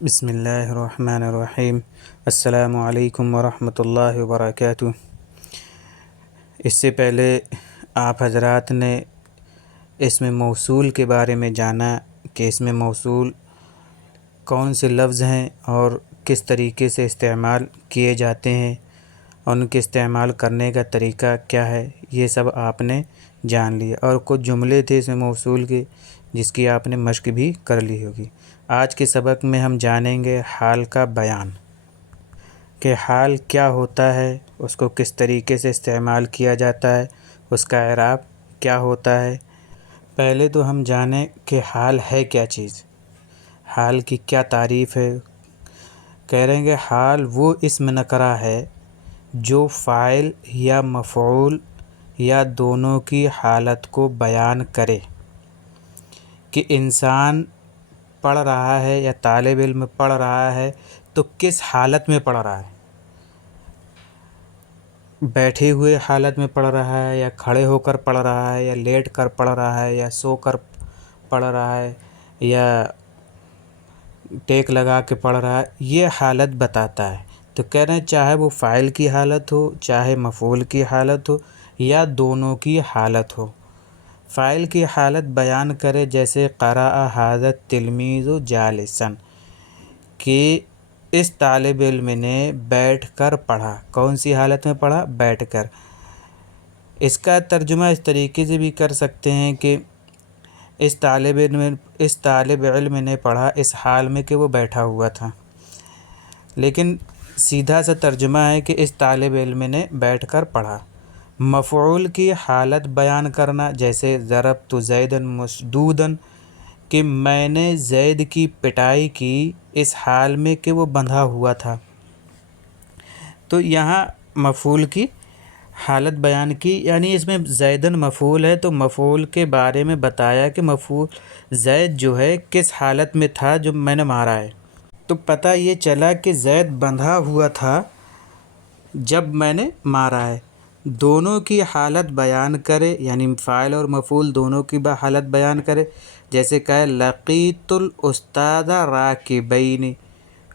بسم اللہ الرحمن الرحیم۔ السلام علیکم ورحمۃ اللہ وبرکاتہ۔ اس سے پہلے آپ حضرات نے اسم موصول کے بارے میں جانا کہ اسم موصول کون سے لفظ ہیں اور کس طریقے سے استعمال کیے جاتے ہیں، ان کے استعمال کرنے کا طریقہ کیا ہے، یہ سب آپ نے جان لیا، اور کچھ جملے تھے اسم موصول کے جس کی آپ نے مشق بھی کر لی ہوگی۔ آج کے سبق میں ہم جانیں گے حال کا بیان، کہ حال کیا ہوتا ہے، اس کو کس طریقے سے استعمال کیا جاتا ہے، اس کا اعراب کیا ہوتا ہے۔ پہلے تو ہم جانیں کہ حال ہے کیا چیز، حال کی کیا تعریف ہے۔ کہہ رہے ہیں کہ حال وہ اسم نکرہ ہے جو فاعل یا مفعول یا دونوں کی حالت کو بیان کرے، کہ انسان پڑھ رہا ہے یا طالب علم پڑھ رہا ہے تو کس حالت میں پڑھ رہا ہے، بیٹھے ہوئے حالت میں پڑھ رہا ہے یا کھڑے ہو کر پڑھ رہا ہے یا لیٹ کر پڑھ رہا ہے یا سو کر پڑھ رہا ہے یا ٹیک لگا کے پڑھ رہا ہے، یہ حالت بتاتا ہے۔ تو کہہ رہے ہیں چاہے وہ فاعل کی حالت ہو، چاہے مفعول کی حالت ہو یا دونوں کی حالت ہو۔ فاعل کی حالت بیان کرے جیسے قرأ ھذا التلمیذ جالسا، کہ اس طالب علم نے بیٹھ کر پڑھا۔ کون سی حالت میں پڑھا؟ بیٹھ کر۔ اس کا ترجمہ اس طریقے سے بھی کر سکتے ہیں کہ اس طالب علم نے پڑھا اس حال میں کہ وہ بیٹھا ہوا تھا، لیکن سیدھا سا ترجمہ ہے کہ اس طالب علم نے بیٹھ کر پڑھا۔ مفعول کی حالت بیان کرنا جیسے ضربت زیدا مشدودا، کہ میں نے زید کی پٹائی کی اس حال میں کہ وہ بندھا ہوا تھا۔ تو یہاں مفعول کی حالت بیان کی، یعنی اس میں زیدن مفعول ہے تو مفعول کے بارے میں بتایا کہ مفعول زید جو ہے کس حالت میں تھا جو میں نے مارا ہے۔ تو پتہ یہ چلا کہ زید بندھا ہوا تھا جب میں نے مارا ہے۔ دونوں کی حالت بیان کرے، یعنی فاعل اور مفعول دونوں کی حالت بیان کرے، جیسے کہے لقیت الاستاذ راکبین،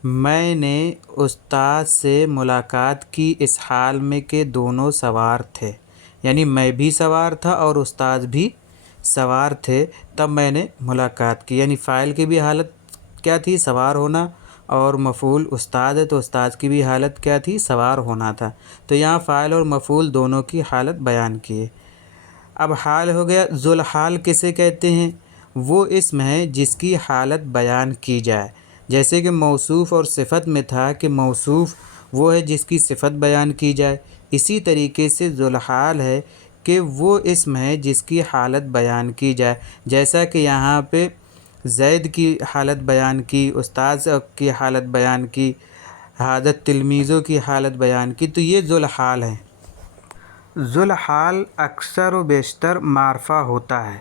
میں نے استاد سے ملاقات کی اس حال میں کہ دونوں سوار تھے، یعنی میں بھی سوار تھا اور استاد بھی سوار تھے، تب میں نے ملاقات کی۔ یعنی فاعل کی بھی حالت کیا تھی؟ سوار ہونا، اور مفعول استاد ہے تو استاد کی بھی حالت کیا تھی؟ سوار ہونا تھا۔ تو یہاں فاعل اور مفعول دونوں کی حالت بیان کیے۔ اب حال ہو گیا۔ ذوالحال کسے کہتے ہیں؟ وہ اسم ہے جس کی حالت بیان کی جائے، جیسے کہ موصوف اور صفت میں تھا کہ موصوف وہ ہے جس کی صفت بیان کی جائے، اسی طریقے سے ذوالحال ہے کہ وہ اسم ہے جس کی حالت بیان کی جائے، جیسا کہ یہاں پہ زید کی حالت بیان کی، استاد کی حالت بیان کی، ھذا التلمیذ کی حالت بیان کی، تو یہ ذوالحال ہے۔ ذوالحال اکثر و بیشتر معرفہ ہوتا ہے۔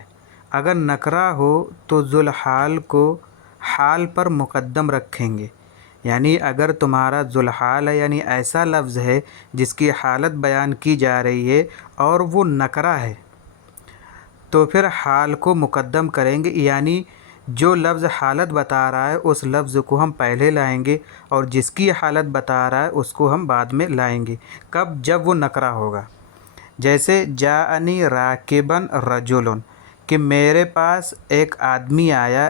اگر نکرہ ہو تو ذوالحال کو حال پر مقدم رکھیں گے، یعنی اگر تمہارا ذوالحال ہے، یعنی ایسا لفظ ہے جس کی حالت بیان کی جا رہی ہے اور وہ نکرہ ہے، تو پھر حال کو مقدم کریں گے، یعنی جو لفظ حالت بتا رہا ہے اس لفظ کو ہم پہلے لائیں گے اور جس کی حالت بتا رہا ہے اس کو ہم بعد میں لائیں گے۔ کب؟ جب وہ نکرہ ہوگا۔ جیسے جاءنی راکبا رجل، کہ میرے پاس ایک آدمی آیا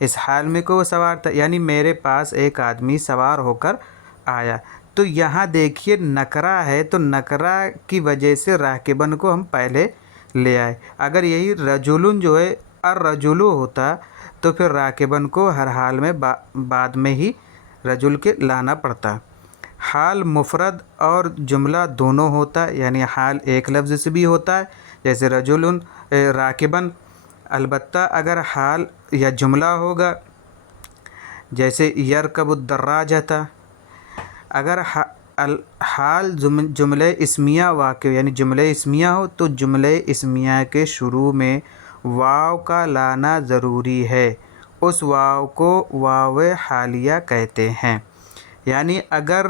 اس حال میں کہ وہ سوار تھا، یعنی میرے پاس ایک آدمی سوار ہو کر آیا۔ تو یہاں دیکھیے نکرہ ہے تو نکرہ کی وجہ سے راکبن کو ہم پہلے لے آئے۔ اگر یہی رجل جو ہے الرجل ہوتا تو پھر راکبن کو ہر حال میں بعد میں ہی رجل کے لانا پڑتا۔ حال مفرد اور جملہ دونوں ہوتا ہے، یعنی حال ایک لفظ سے بھی ہوتا ہے جیسے رجل راکبن، البتہ اگر حال یا جملہ ہوگا جیسے یرکب الدراجۃ، اگر حال جملہ اسمیہ واقع یعنی جملہ اسمیہ ہو تو جملہ اسمیہ کے شروع میں واو کا لانا ضروری ہے، اس واو کو واو حالیہ کہتے ہیں۔ یعنی اگر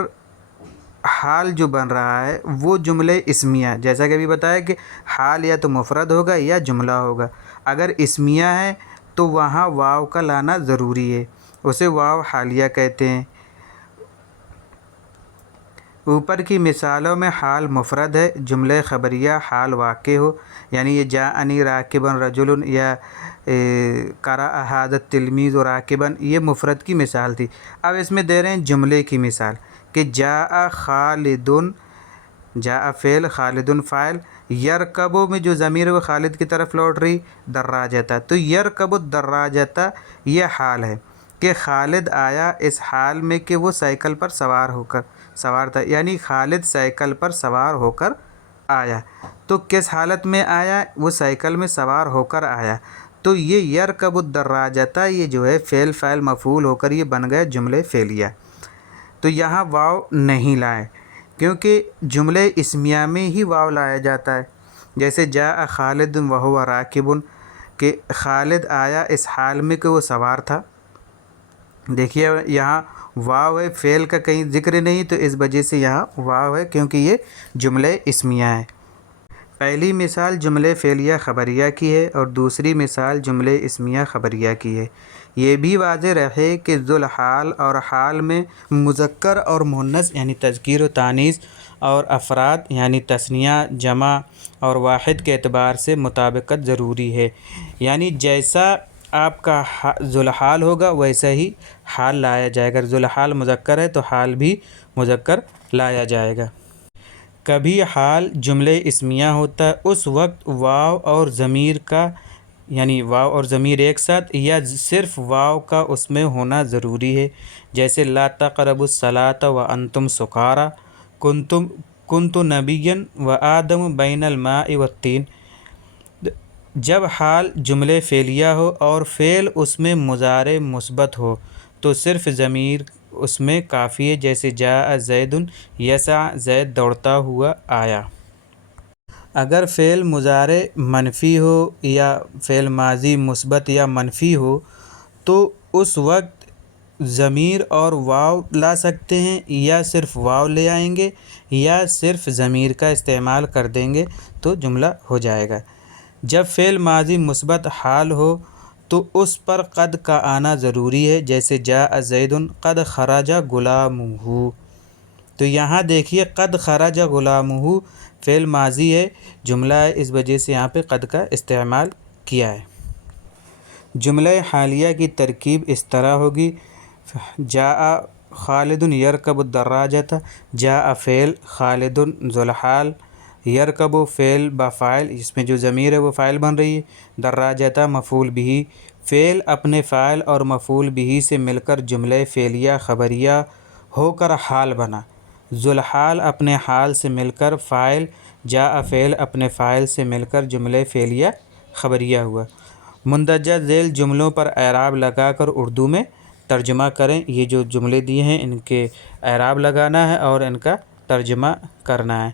حال جو بن رہا ہے وہ جملہ اسمیہ، جیسا کہ ابھی بتایا کہ حال یا تو مفرد ہوگا یا جملہ ہوگا، اگر اسمیہ ہے تو وہاں واو کا لانا ضروری ہے۔ اسے واو حالیہ کہتے ہیں۔ اوپر کی مثالوں میں حال مفرد ہے، جملہ خبریہ حال واقع ہو، یعنی یہ جاءنی راکبا رجل یا قرأ ھذا التلمیذ راکبا، یہ مفرد کی مثال تھی۔ اب اس میں دے رہے ہیں جملے کی مثال کہ جاء خالد، جاء فعل، خالد فاعل، یرکب میں جو ضمیر ہے وہ خالد کی طرف لوٹ رہی، دراجتہ، تو یرکب الدراجتہ یہ حال ہے کہ خالد آیا اس حال میں کہ وہ سائیکل پر سوار تھا، یعنی خالد سائیکل پر سوار ہو کر آیا۔ تو کس حالت میں آیا؟ وہ سائیکل میں سوار ہو کر آیا۔ تو یہ یرکب الدراجتہ یہ جو ہے فعل فاعل مفعول ہو کر یہ بن گیا جملہ فعلیہ۔ تو یہاں واو نہیں لائے کیونکہ جملہ اسمیہ میں ہی واو لایا جاتا ہے، جیسے جاء خالد وہو راکب، کہ خالد آیا اس حال میں کہ وہ سوار تھا۔ دیکھیے یہاں واو ہے، فعل کا کہیں ذکر نہیں، تو اس وجہ سے یہاں واو ہے کیونکہ یہ جملہ اسمیہ ہے۔ پہلی مثال جملہ فعلیہ خبریہ کی ہے اور دوسری مثال جملہ اسمیہ خبریہ کی ہے۔ یہ بھی واضح رہے کہ ذوالحال اور حال میں مذکر اور مؤنث یعنی تذکیر و تانیث اور افراد یعنی تثنیہ، جمع اور واحد کے اعتبار سے مطابقت ضروری ہے، یعنی جیسا آپ کا ذوالحال ہوگا ویسا ہی حال لایا جائے گا۔ اگر ذوالحال مذکر ہے تو حال بھی مذکر لایا جائے گا۔ کبھی حال جملہ اسمیہ ہوتا ہے، اس وقت واو اور ضمیر کا یعنی واو اور ضمیر ایک ساتھ یا صرف واو کا اس میں ہونا ضروری ہے، جیسے لا تقربوا الصلاۃ وانتم سکارى، کنت نبیا وآدم بین الماء والطین۔ جب حال جملہ فعلیہ ہو اور فعل اس میں مضارع مثبت ہو تو صرف ضمیر اس میں کافی ہے، جیسے جاء زید یسعی، زید دوڑتا ہوا آیا۔ اگر فعل مضارع منفی ہو یا فعل ماضی مثبت یا منفی ہو تو اس وقت ضمیر اور واو لا سکتے ہیں، یا صرف واو لے آئیں گے یا صرف ضمیر کا استعمال کر دیں گے تو جملہ ہو جائے گا۔ جب فعل ماضی مثبت حال ہو تو اس پر قد کا آنا ضروری ہے، جیسے جاء زید قد خرج غلامہ۔ تو یہاں دیکھیے قد خرج غلامہ فعل ماضی ہے، جملہ ہے، اس وجہ سے یہاں پہ قد کا استعمال کیا ہے۔ جملہ حالیہ کی ترکیب اس طرح ہوگی، جاء خالد یرکب الدراجۃ، جاء فعل، خالد ذوالحال، یرکب فعل بفاعل، اس میں جو ضمیر ہے وہ فاعل بن رہی ہے، دراجۃ مفعول بہ، فعل اپنے فاعل اور مفعول بہ سے مل کر جملہ فعلیہ خبریہ ہو کر حال بنا، ذوالحال اپنے حال سے مل کر فاعل، جاء فعل اپنے فاعل سے مل کر جملہ فعلیہ خبریہ ہوا۔ مندرجہ ذیل جملوں پر اعراب لگا کر اردو میں ترجمہ کریں۔ یہ جو جملے دیے ہیں ان کے اعراب لگانا ہے اور ان کا ترجمہ کرنا ہے۔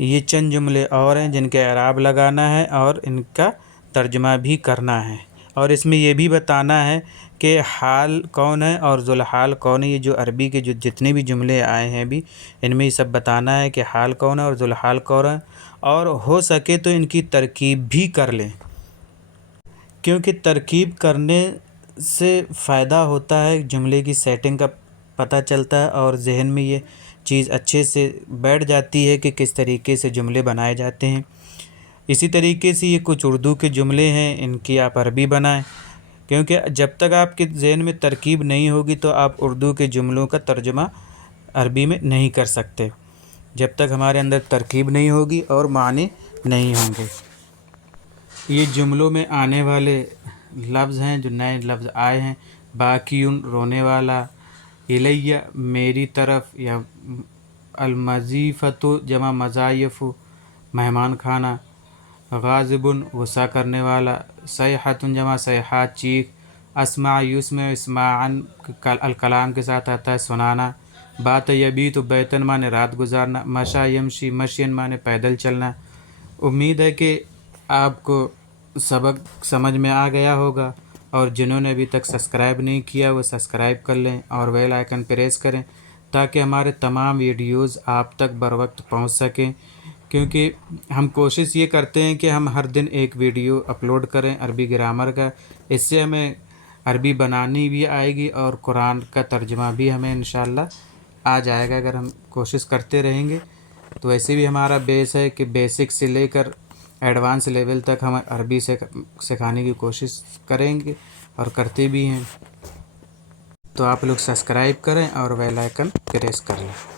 یہ چند جملے اور ہیں جن کے اعراب لگانا ہے اور ان کا ترجمہ بھی کرنا ہے، اور اس میں یہ بھی بتانا ہے کہ حال کون ہے اور ذوالحال کون ہے۔ یہ جو عربی کے جو جتنے بھی جملے آئے ہیں بھی ان میں یہ سب بتانا ہے کہ حال کون ہے اور ذوالحال کون ہے، اور ہو سکے تو ان کی ترکیب بھی کر لیں، کیونکہ ترکیب کرنے سے فائدہ ہوتا ہے، جملے کی سیٹنگ کا پتہ چلتا ہے اور ذہن میں یہ چیز اچھے سے بیٹھ جاتی ہے کہ کس طریقے سے جملے بنائے جاتے ہیں۔ اسی طریقے سے یہ کچھ اردو کے جملے ہیں، ان کی آپ عربی بنائیں، کیونکہ جب تک آپ کے ذہن میں ترکیب نہیں ہوگی تو آپ اردو کے جملوں کا ترجمہ عربی میں نہیں کر سکتے، جب تک ہمارے اندر ترکیب نہیں ہوگی اور معنی نہیں ہوں گے۔ یہ جملوں میں آنے والے لفظ ہیں جو نئے لفظ آئے ہیں، باکیون رونے والا، الیہ میری طرف، یا المضیفۃ جمع مضایف مہمان خانہ، غاضبٌ غصہ کرنے والا، صیحۃ جمع صیحات چیخ، اسمع یسمع اسماعاً الکلام کے ساتھ آتا ہے سنانا، بات یبیت بیتن مانے رات گزارنا، مشی یمشی مشین مانے پیدل چلنا۔ امید ہے کہ آپ کو سبق سمجھ میں آ گیا ہوگا، اور جنہوں نے ابھی تک سبسکرائب نہیں کیا وہ سبسکرائب کر لیں اور بیل آئیکن پریس کریں تاکہ ہمارے تمام ویڈیوز آپ تک بر وقت پہنچ سکیں، کیونکہ ہم کوشش یہ کرتے ہیں کہ ہم ہر دن ایک ویڈیو اپلوڈ کریں عربی گرامر کا۔ اس سے ہمیں عربی بنانی بھی آئے گی اور قرآن کا ترجمہ بھی ہمیں انشاءاللہ آ جائے گا اگر ہم کوشش کرتے رہیں گے۔ تو ویسے بھی ہمارا بیس ہے کہ بیسک سے لے کر ایڈوانس لیول تک ہم عربی سکھانے کی کوشش کریں گے اور کرتے بھی ہیں۔ تو آپ لوگ سبسکرائب کریں اور بیل آئیکن پریس کر لیں۔